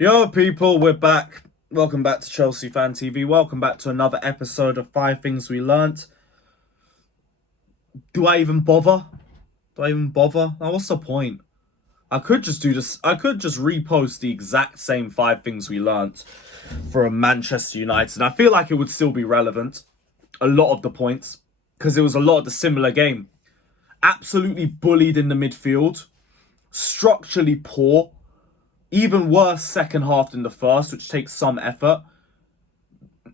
Yo, people, we're back. Welcome back to Chelsea Fan TV. Welcome back to another episode of 5 Things We Learnt. Do I even bother? Now, what's the point? I could just do this. I could just repost the exact same 5 things we learnt from Manchester United. And I feel like it would still be relevant. A lot of the points. Because it was a lot of the similar game. Absolutely bullied in the midfield. Structurally poor. Even worse second half than the first, which takes some effort.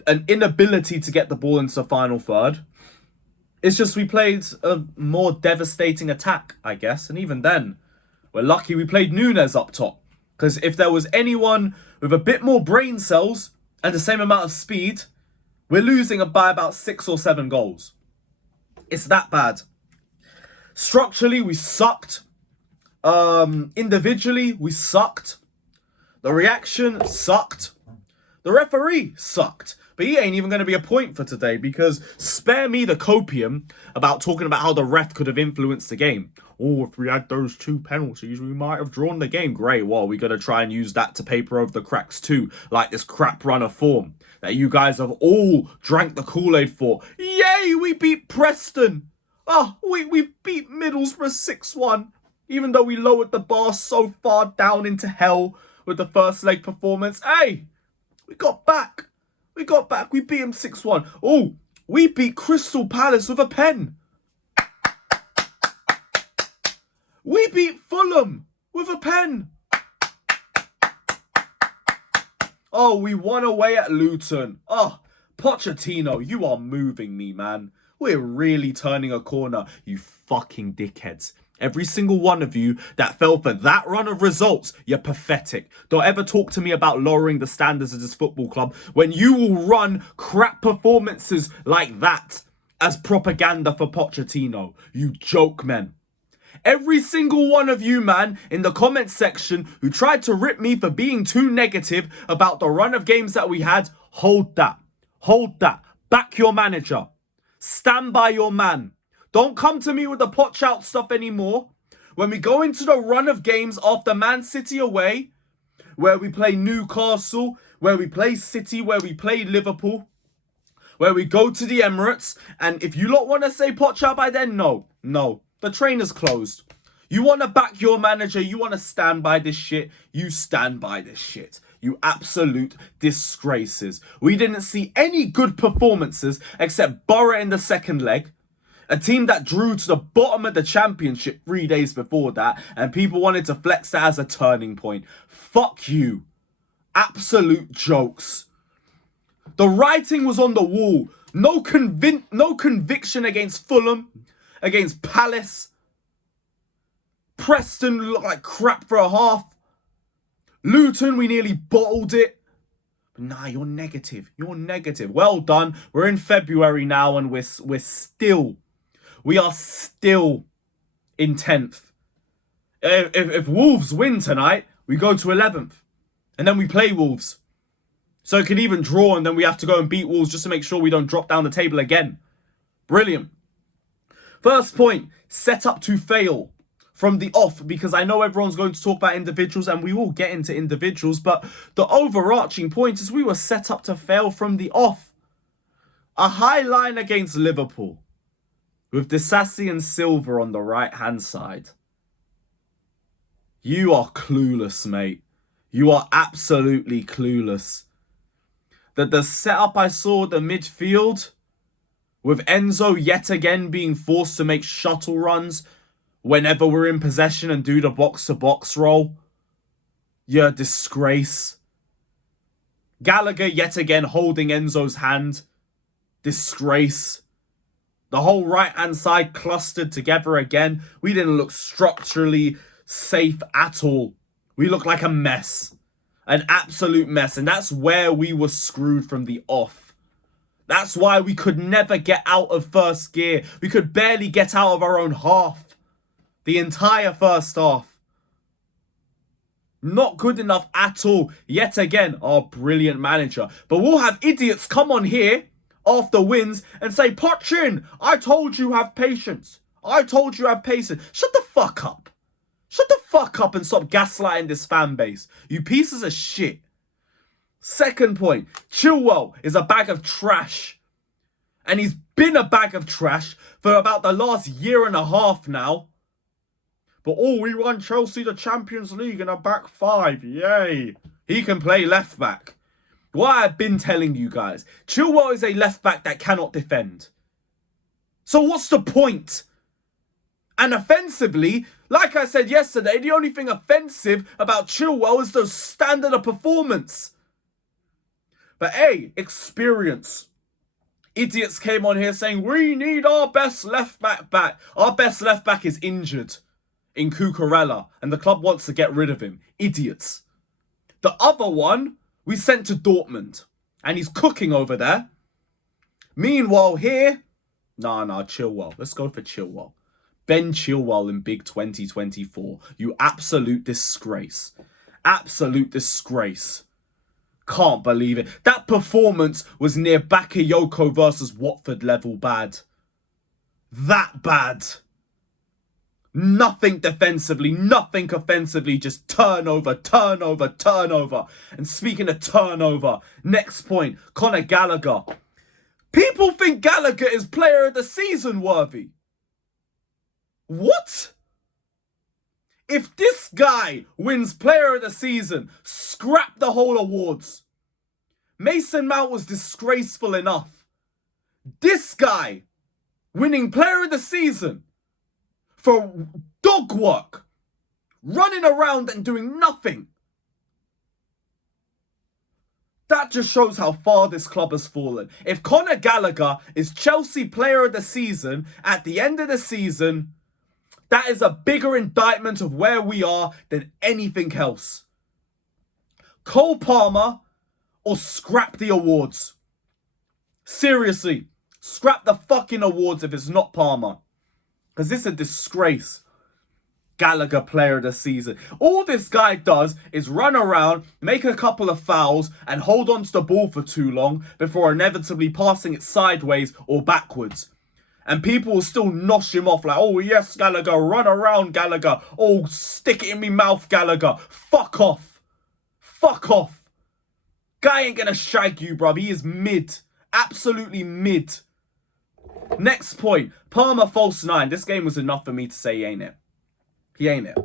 An inability to get the ball into the final third. It's just we played a more devastating attack, I guess. And even then, we're lucky we played Núñez up top. Because if there was anyone with a bit more brain cells and the same amount of speed, we're losing by about 6 or 7 goals. It's that bad. Structurally, we sucked. Individually, we sucked. The reaction sucked. The referee sucked. But he ain't even going to be a point for today because spare me the copium about talking about how the ref could have influenced the game. Oh, if we had those 2 penalties, we might have drawn the game. Great. Well, we're going to try and use that to paper over the cracks too, like this crap run of form that you guys have all drank the Kool-Aid for. Yay, we beat Preston. Oh, we beat Middlesbrough 6-1, even though we lowered the bar so far down into hell with the first leg performance. Hey, we got back. We beat him 6-1. Oh, we beat Crystal Palace with a pen. We beat Fulham with a pen. Oh, we won away at Luton. Oh, Pochettino, you are moving me, man. We're really turning a corner, you fucking dickheads. Every single one of you that fell for that run of results, you're pathetic. Don't ever talk to me about lowering the standards of this football club when you will run crap performances like that as propaganda for Pochettino. You joke, men. Every single one of you, man, in the comment section who tried to rip me for being too negative about the run of games that we had, hold that. Hold that. Back your manager. Stand by your man. Don't come to me with the potch out stuff anymore. When we go into the run of games after Man City away, where we play Newcastle, where we play City, where we play Liverpool, where we go to the Emirates, and if you lot want to say potch out by then, no. The train is closed. You want to back your manager, you want to stand by this shit, you stand by this shit. You absolute disgraces. We didn't see any good performances except Borough in the second leg. A team that drew to the bottom of the championship 3 days before that, and people wanted to flex that as a turning point. Fuck you. Absolute jokes. The writing was on the wall. No conviction against Fulham, against Palace. Preston looked like crap for a half. Luton, we nearly bottled it. But nah, you're negative. You're negative. Well done. We're in February now, and we are still in 10th. If Wolves win tonight, we go to 11th. And then we play Wolves. So it can even draw, and then we have to go and beat Wolves just to make sure we don't drop down the table again. Brilliant. First point, set up to fail from the off, because I know everyone's going to talk about individuals, and we will get into individuals, but the overarching point is we were set up to fail from the off. A high line against Liverpool, with Disasi and Silva on the right-hand side. You are clueless, mate. You are absolutely clueless. The setup I saw, the midfield, with Enzo yet again being forced to make shuttle runs whenever we're in possession and do the box-to-box role. You're a disgrace. Gallagher yet again holding Enzo's hand. Disgrace. The whole right-hand side clustered together again. We didn't look structurally safe at all. We looked like a mess. An absolute mess. And that's where we were screwed from the off. That's why we could never get out of first gear. We could barely get out of our own half. The entire first half. Not good enough at all. Yet again, our brilliant manager. But we'll have idiots come on here after wins and say, Pochin, I told you have patience. I told you have patience. Shut the fuck up. Shut the fuck up and stop gaslighting this fan base. You pieces of shit. Second point, Chilwell is a bag of trash. And he's been a bag of trash for about the last year and a half now. But we won Chelsea the Champions League in a back five. Yay. He can play left back. What I've been telling you guys, Chilwell is a left back that cannot defend. So what's the point? And offensively, like I said yesterday, the only thing offensive about Chilwell is the standard of performance. But hey, experience. Idiots came on here saying, we need our best left back. Our best left back is injured in Cucurella, and the club wants to get rid of him. Idiots. The other one, we sent to Dortmund, and he's cooking over there. Meanwhile here, nah, Chilwell. Let's go for Chilwell. Ben Chilwell in big 2024. You absolute disgrace. Absolute disgrace. Can't believe it. That performance was near Bakayoko versus Watford level bad. That bad. Nothing defensively, nothing offensively, just turnover. And speaking of turnover, next point, Conor Gallagher. People think Gallagher is player of the season worthy. What? If this guy wins player of the season, scrap the whole awards. Mason Mount was disgraceful enough. This guy winning player of the season for dog work, running around and doing nothing. That just shows how far this club has fallen. If Conor Gallagher is Chelsea player of the season at the end of the season, that is a bigger indictment of where we are than anything else. Cole Palmer or scrap the awards. Seriously, scrap the fucking awards if it's not Palmer. Because this is a disgrace. Gallagher player of the season. All this guy does is run around, make a couple of fouls, and hold on to the ball for too long before inevitably passing it sideways or backwards. And people will still nosh him off like, oh yes, Gallagher, run around, Gallagher. Oh, stick it in me mouth, Gallagher. Fuck off. Fuck off. Guy ain't gonna shag you, bruv. He is mid. Absolutely mid. Next point. Palmer false 9. This game was enough for me to say he ain't it. He ain't it.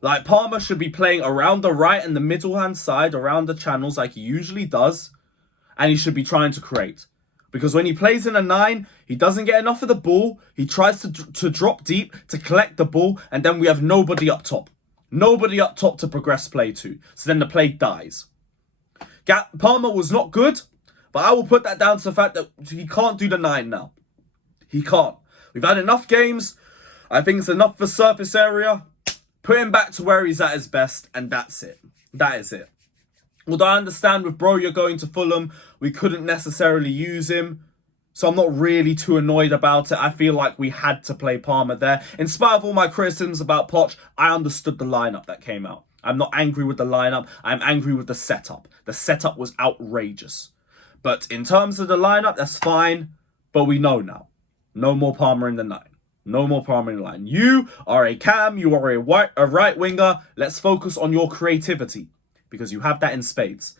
Like, Palmer should be playing around the right and the middle hand side, around the channels like he usually does. And he should be trying to create. Because when he plays in a 9, he doesn't get enough of the ball. He tries to drop deep to collect the ball. And then we have nobody up top. Nobody up top to progress play to. So then the play dies. Palmer was not good. But I will put that down to the fact that he can't do the 9 now. He can't. We've had enough games. I think it's enough for surface area. Put him back to where he's at his best. And that's it. That is it. Although I understand with Bro, you're going to Fulham, we couldn't necessarily use him. So I'm not really too annoyed about it. I feel like we had to play Palmer there. In spite of all my criticisms about Poch, I understood the lineup that came out. I'm not angry with the lineup. I'm angry with the setup. The setup was outrageous. But in terms of the lineup, that's fine. But we know now. No more Palmer in the 9. No more Palmer in the line. You are a cam. You are a right winger. Let's focus on your creativity. Because you have that in spades.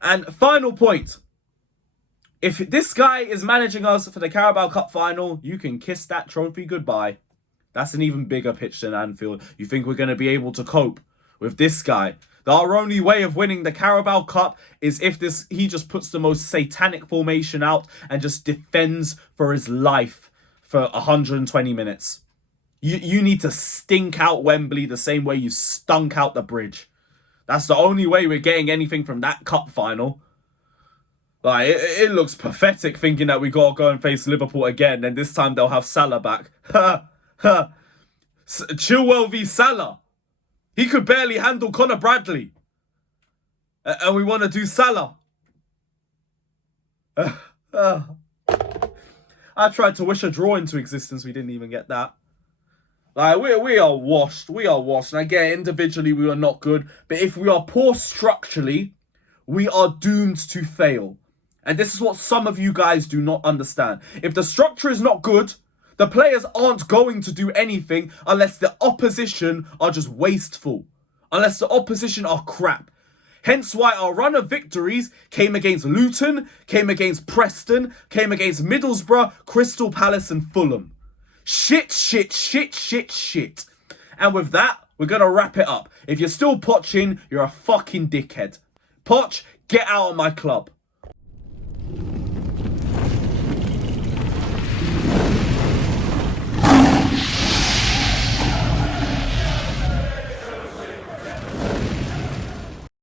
And final point. If this guy is managing us for the Carabao Cup final, you can kiss that trophy goodbye. That's an even bigger pitch than Anfield. You think we're going to be able to cope with this guy? Our only way of winning the Carabao Cup is if he just puts the most satanic formation out and just defends for his life for 120 minutes. You need to stink out Wembley the same way you stunk out the bridge. That's the only way we're getting anything from that cup final. Like, it looks pathetic thinking that we got to go and face Liverpool again, and this time they'll have Salah back. Chilwell v Salah. He could barely handle Conor Bradley. And we want to do Salah. I tried to wish a draw into existence. We didn't even get that. Like, we are washed. We are washed. And I get it, individually we are not good. But if we are poor structurally, we are doomed to fail. And this is what some of you guys do not understand. If the structure is not good, The players aren't going to do anything unless the opposition are just wasteful. Unless the opposition are crap. Hence why our run of victories came against Luton, came against Preston, came against Middlesbrough, Crystal Palace and Fulham. Shit. And with that, we're going to wrap it up. If you're still potching, you're a fucking dickhead. Poch, get out of my club.